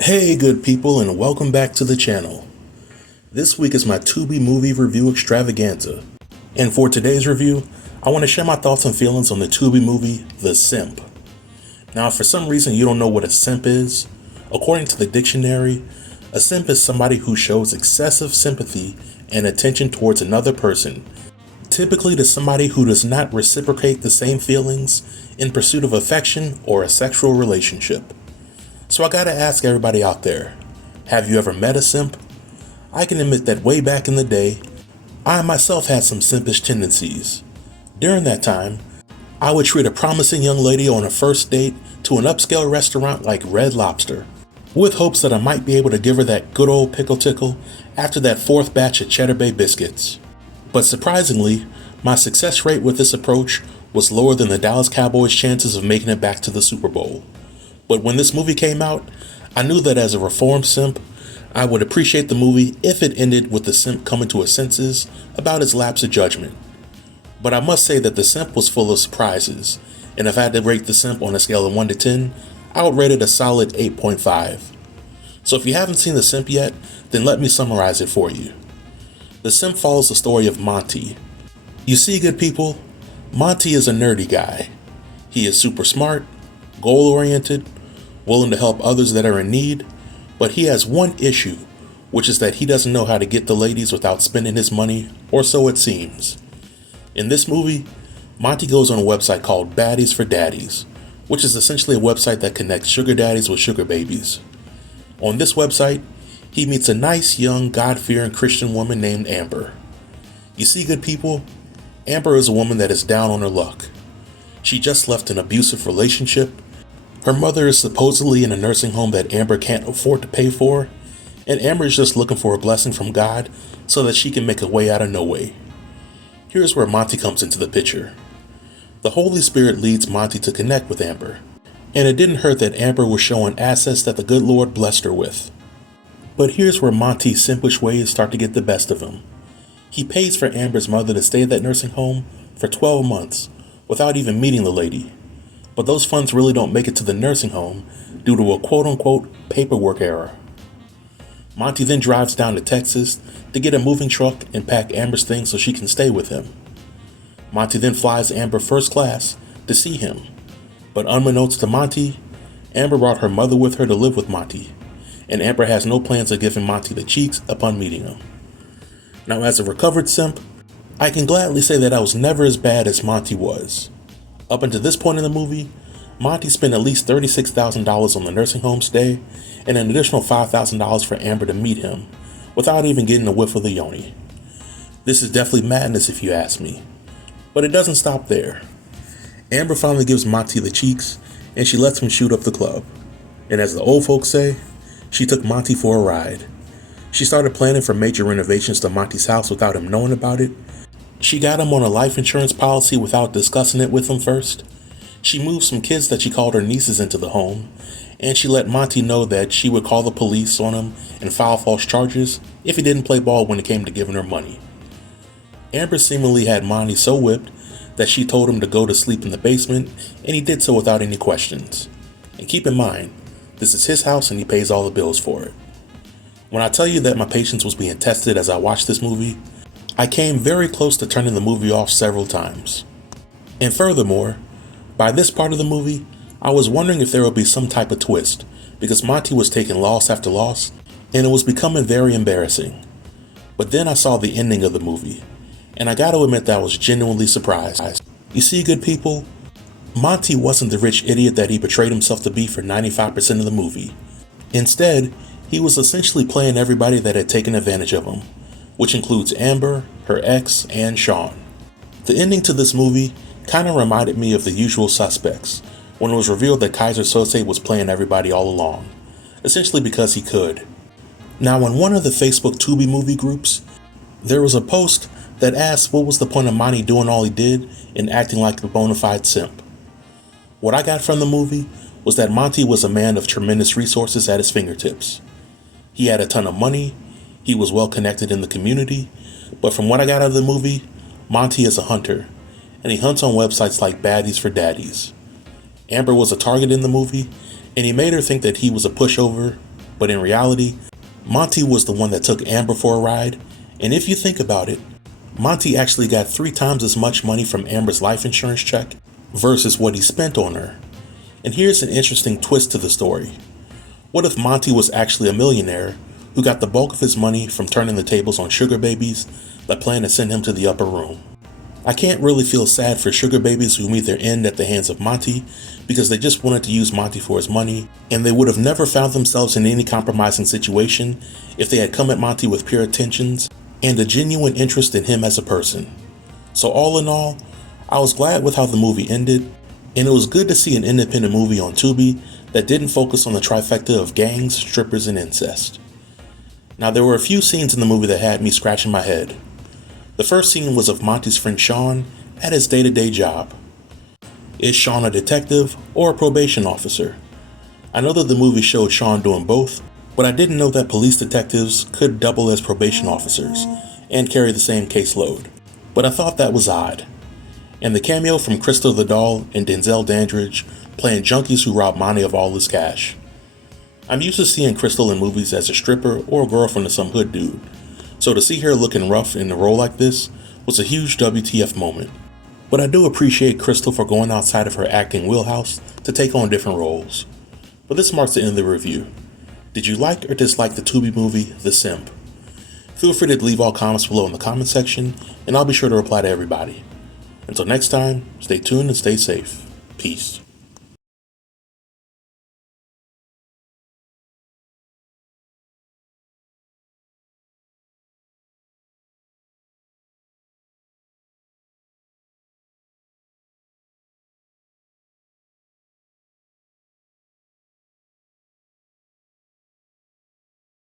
Hey good people, and welcome back to the channel. This week is my Tubi movie review extravaganza. And for today's review, I want to share my thoughts and feelings on the Tubi movie, The Simp. Now, if for some reason you don't know what a simp is, according to the dictionary, a simp is somebody who shows excessive sympathy and attention towards another person, typically to somebody who does not reciprocate the same feelings in pursuit of affection or a sexual relationship. So I gotta ask everybody out there, have you ever met a simp? I can admit that way back in the day, I myself had some simpish tendencies. During that time, I would treat a promising young lady on a first date to an upscale restaurant like Red Lobster, with hopes that I might be able to give her that good old pickle tickle after that fourth batch of Cheddar Bay biscuits. But surprisingly, my success rate with this approach was lower than the Dallas Cowboys' chances of making it back to the Super Bowl. But when this movie came out, I knew that as a reformed simp, I would appreciate the movie if it ended with the simp coming to his senses about his lapse of judgment. But I must say that the simp was full of surprises, and if I had to rate the simp on a scale of 1 to 10, I would rate it a solid 8.5. So if you haven't seen the simp yet, then let me summarize it for you. The simp follows the story of Monty. You see, good people, Monty is a nerdy guy. He is super smart, goal-oriented, willing to help others that are in need, but he has one issue, which is that he doesn't know how to get the ladies without spending his money, or so it seems. In this movie, Monty goes on a website called Baddies for Daddies, which is essentially a website that connects sugar daddies with sugar babies. On this website, he meets a nice, young, God-fearing Christian woman named Amber. You see, good people, Amber is a woman that is down on her luck. She just left an abusive relationship. Her mother is supposedly in a nursing home that Amber can't afford to pay for, and Amber is just looking for a blessing from God so that she can make a way out of no way. Here's where Monty comes into the picture. The Holy Spirit leads Monty to connect with Amber, and it didn't hurt that Amber was showing assets that the good Lord blessed her with. But here's where Monty's simpish ways start to get the best of him. He pays for Amber's mother to stay at that nursing home for 12 months without even meeting the lady. But those funds really don't make it to the nursing home due to a quote-unquote paperwork error. Monty then drives down to Texas to get a moving truck and pack Amber's things so she can stay with him. Monty then flies Amber first class to see him. But unbeknownst to Monty, Amber brought her mother with her to live with Monty, and Amber has no plans of giving Monty the cheeks upon meeting him. Now, as a recovered simp, I can gladly say that I was never as bad as Monty was. Up until this point in the movie, Monty spent at least $36,000 on the nursing home stay and an additional $5,000 for Amber to meet him, without even getting a whiff of the yoni. This is definitely madness if you ask me. But it doesn't stop there. Amber finally gives Monty the cheeks, and she lets him shoot up the club. And as the old folks say, she took Monty for a ride. She started planning for major renovations to Monty's house without him knowing about it. She got him on a life insurance policy without discussing it with him first. She moved some kids that she called her nieces into the home, and she let Monty know that she would call the police on him and file false charges if he didn't play ball when it came to giving her money. Amber seemingly had Monty so whipped that she told him to go to sleep in the basement, and he did so without any questions. And keep in mind, this is his house and he pays all the bills for it. When I tell you that my patience was being tested as I watched this movie, I came very close to turning the movie off several times. And furthermore, by this part of the movie, I was wondering if there would be some type of twist, because Monty was taking loss after loss, and it was becoming very embarrassing. But then I saw the ending of the movie, and I gotta admit that I was genuinely surprised. You see, good people, Monty wasn't the rich idiot that he portrayed himself to be for 95% of the movie. Instead, he was essentially playing everybody that had taken advantage of him, which includes Amber, her ex, and Sean. The ending to this movie kinda reminded me of The Usual Suspects, when it was revealed that Kaiser Sose was playing everybody all along, essentially because he could. Now, in one of the Facebook Tubi movie groups, there was a post that asked what was the point of Monty doing all he did and acting like a bona fide simp. What I got from the movie was that Monty was a man of tremendous resources at his fingertips. He had a ton of money, he was well connected in the community, but from what I got out of the movie, Monty is a hunter, and he hunts on websites like Baddies for Daddies. Amber was a target in the movie, and he made her think that he was a pushover, But in reality, Monty was the one that took Amber for a ride, and if you think about it, Monty actually got 3 times as much money from Amber's life insurance check versus what he spent on her. And here's an interesting twist to the story. What if Monty was actually a millionaire who got the bulk of his money from turning the tables on sugar babies that plan to send him to the upper room? I can't really feel sad for sugar babies who meet their end at the hands of Monty because they just wanted to use Monty for his money, and they would have never found themselves in any compromising situation if they had come at Monty with pure intentions and a genuine interest in him as a person. So all in all, I was glad with how the movie ended, and it was good to see an independent movie on Tubi that didn't focus on the trifecta of gangs, strippers, and incest. Now, there were a few scenes in the movie that had me scratching my head. The first scene was of Monty's friend Sean at his day-to-day job. Is Sean a detective or a probation officer? I know that the movie showed Sean doing both, but I didn't know that police detectives could double as probation officers and carry the same caseload. But I thought that was odd. And the cameo from Crystal the Doll and Denzel Dandridge playing junkies who rob Monty of all his cash. I'm used to seeing Crystal in movies as a stripper or a girlfriend of some hood dude, so to see her looking rough in a role like this was a huge WTF moment. But I do appreciate Crystal for going outside of her acting wheelhouse to take on different roles. But this marks the end of the review. Did you like or dislike the Tubi movie, The Simp? Feel free to leave all comments below in the comment section, and I'll be sure to reply to everybody. Until next time, stay tuned and stay safe. Peace.